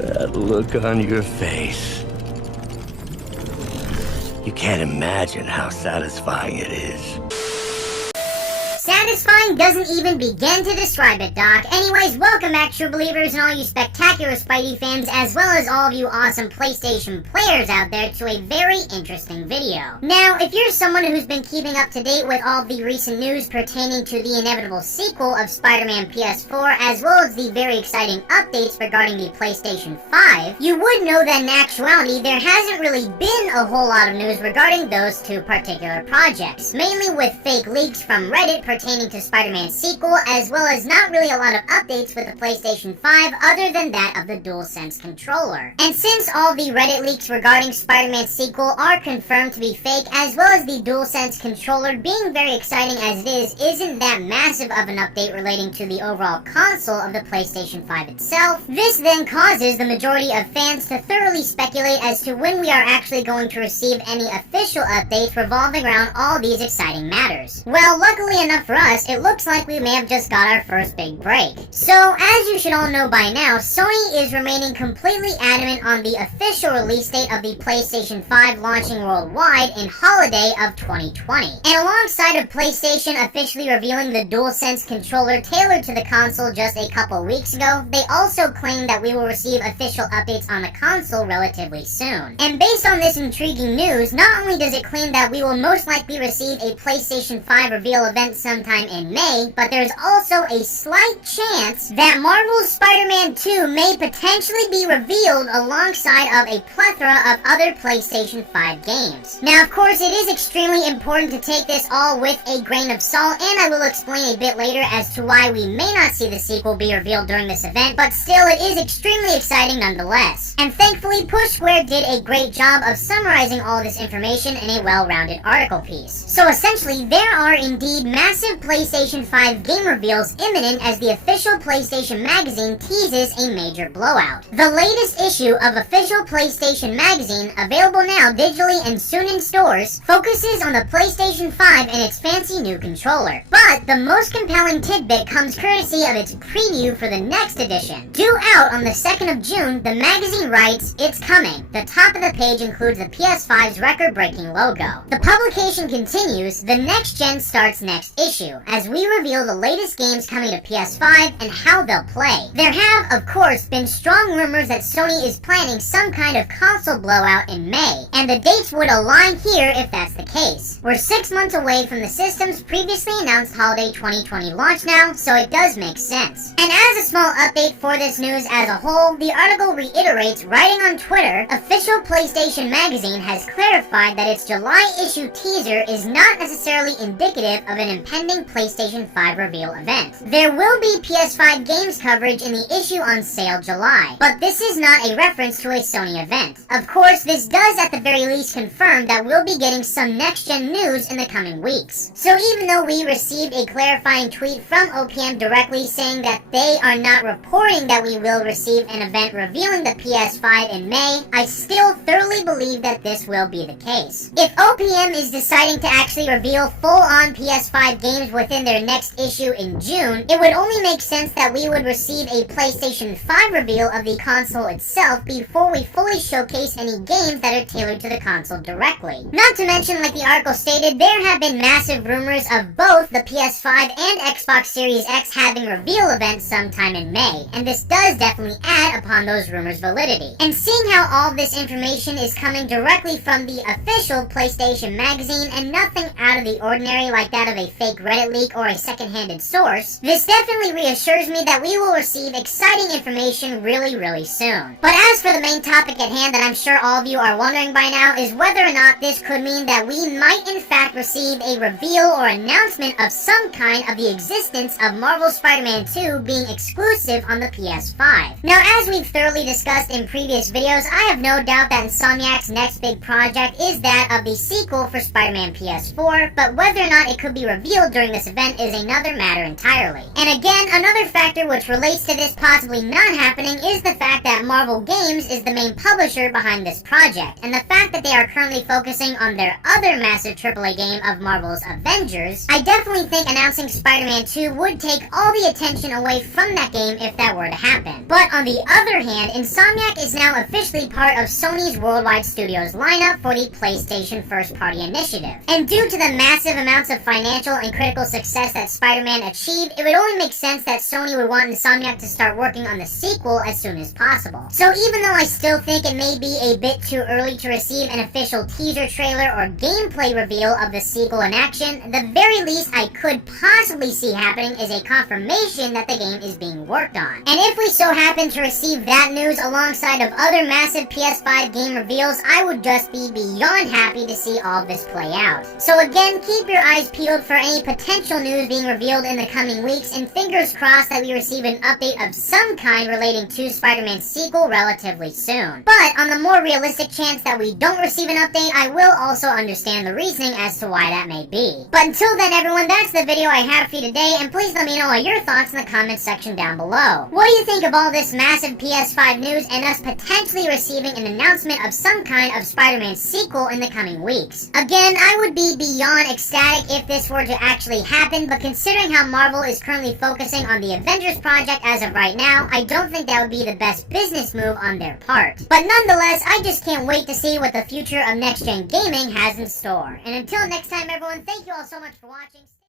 That look on your face. You can't imagine how satisfying it is. Satisfying doesn't even begin to describe it, Doc. Anyways, welcome back, true believers, and all you spectacular Spidey fans, as well as all of you awesome PlayStation players out there, to a very interesting video. Now, if you're someone who's been keeping up to date with all the recent news pertaining to the inevitable sequel of Spider-Man PS4, as well as the very exciting updates regarding the PlayStation 5, you would know that in actuality, there hasn't really been a whole lot of news regarding those two particular projects, mainly with fake leaks from Reddit pertaining to Spider-Man sequel, as well as not really a lot of updates with the PlayStation 5 other than that of the DualSense controller. And since all the Reddit leaks regarding Spider-Man sequel are confirmed to be fake, as well as the DualSense controller being very exciting as it is, isn't that massive of an update relating to the overall console of the PlayStation 5 itself, this then causes the majority of fans to thoroughly speculate as to when we are actually going to receive any official updates revolving around all these exciting matters. Well, luckily enough for us, it looks like we may have just got our first big break. So, as you should all know by now, Sony is remaining completely adamant on the official release date of the PlayStation 5 launching worldwide in holiday of 2020. And alongside of PlayStation officially revealing the DualSense controller tailored to the console just a couple weeks ago, they also claim that we will receive official updates on the console relatively soon. And based on this intriguing news, not only does it claim that we will most likely receive a PlayStation 5 reveal event sometime in May, but there's also a slight chance that Marvel's Spider-Man 2 may potentially be revealed alongside of a plethora of other PlayStation 5 games. Now, of course, it is extremely important to take this all with a grain of salt, and I will explain a bit later as to why we may not see the sequel be revealed during this event, but still, it is extremely exciting nonetheless. And thankfully, Push Square did a great job of summarizing all this information in a well-rounded article piece. So essentially, there are indeed massive PlayStation 5 game reveals imminent as the official PlayStation Magazine teases a major blowout. The latest issue of official PlayStation Magazine, available now digitally and soon in stores, focuses on the PlayStation 5 and its fancy new controller. But the most compelling tidbit comes courtesy of its preview for the next edition. Due out on the 2nd of June, the magazine writes, "It's coming." The top of the page includes the PS5's record-breaking logo. The publication continues, "The next gen starts next issue," as we reveal the latest games coming to PS5 and how they'll play. There have, of course, been strong rumors that Sony is planning some kind of console blowout in May, and the dates would align here if that's the case. We're 6 months away from the system's previously announced holiday 2020 launch now, so it does make sense. And as a small update for this news as a whole, the article reiterates, writing on Twitter, official PlayStation Magazine has clarified that its July issue teaser is not necessarily indicative of an impending PlayStation 5 reveal event. There will be PS5 games coverage in the issue on sale July, but this is not a reference to a Sony event. Of course, this does at the very least confirm that we'll be getting some next-gen news in the coming weeks. So even though we received a clarifying tweet from OPM directly saying that they are not reporting that we will receive an event revealing the PS5 in May, I still thoroughly believe that this will be the case. If OPM is deciding to actually reveal full-on PS5 games within their next issue in June, it would only make sense that we would receive a PlayStation 5 reveal of the console itself before we fully showcase any games that are tailored to the console directly. Not to mention, like the article stated, there have been massive rumors of both the PS5 and Xbox Series X having reveal events sometime in May, and this does definitely add upon those rumors' validity. And seeing how all this information is coming directly from the official PlayStation Magazine and nothing out of the ordinary like that of a fake Reddit leak or a second-handed source, this definitely reassures me that we will receive exciting information really soon. But as for the main topic at hand that I'm sure all of you are wondering by now is whether or not this could mean that we might in fact receive a reveal or announcement of some kind of the existence of Marvel's Spider-Man 2 being exclusive on the PS5. Now, as we've thoroughly discussed in previous videos, I have no doubt that Insomniac's next big project is that of the sequel for Spider-Man PS4, but whether or not it could be revealed during this event event is another matter entirely. And again, another factor which relates to this possibly not happening is the fact that Marvel Games is the main publisher behind this project, and the fact that they are currently focusing on their other massive AAA game of Marvel's Avengers. I definitely think announcing Spider-Man 2 would take all the attention away from that game if that were to happen. But on the other hand, Insomniac is now officially part of Sony's Worldwide Studios lineup for the PlayStation First Party Initiative. And due to the massive amounts of financial and critical success that Spider-Man achieved, it would only make sense that Sony would want Insomniac to start working on the sequel as soon as possible. So even though I still think it may be a bit too early to receive an official teaser trailer or gameplay reveal of the sequel in action, the very least I could possibly see happening is a confirmation that the game is being worked on. And if we so happen to receive that news alongside of other massive PS5 game reveals, I would just be beyond happy to see all of this play out. So again, keep your eyes peeled for any potential news being revealed in the coming weeks, and fingers crossed that we receive an update of some kind relating to Spider-Man's sequel relatively soon. But on the more realistic chance that we don't receive an update, I will also understand the reasoning as to why that may be. But until then, everyone, that's the video I have for you today, and please let me know all your thoughts in the comments section down below. What do you think of all this massive PS5 news and us potentially receiving an announcement of some kind of Spider-Man sequel in the coming weeks? Again, I would be beyond ecstatic if this were to actually happen, but considering how Marvel is currently focusing on the Avengers project as of right now, I don't think that would be the best business move on their part. But nonetheless, I just can't wait to see what the future of next-gen gaming has in store. And until next time, everyone, thank you all so much for watching.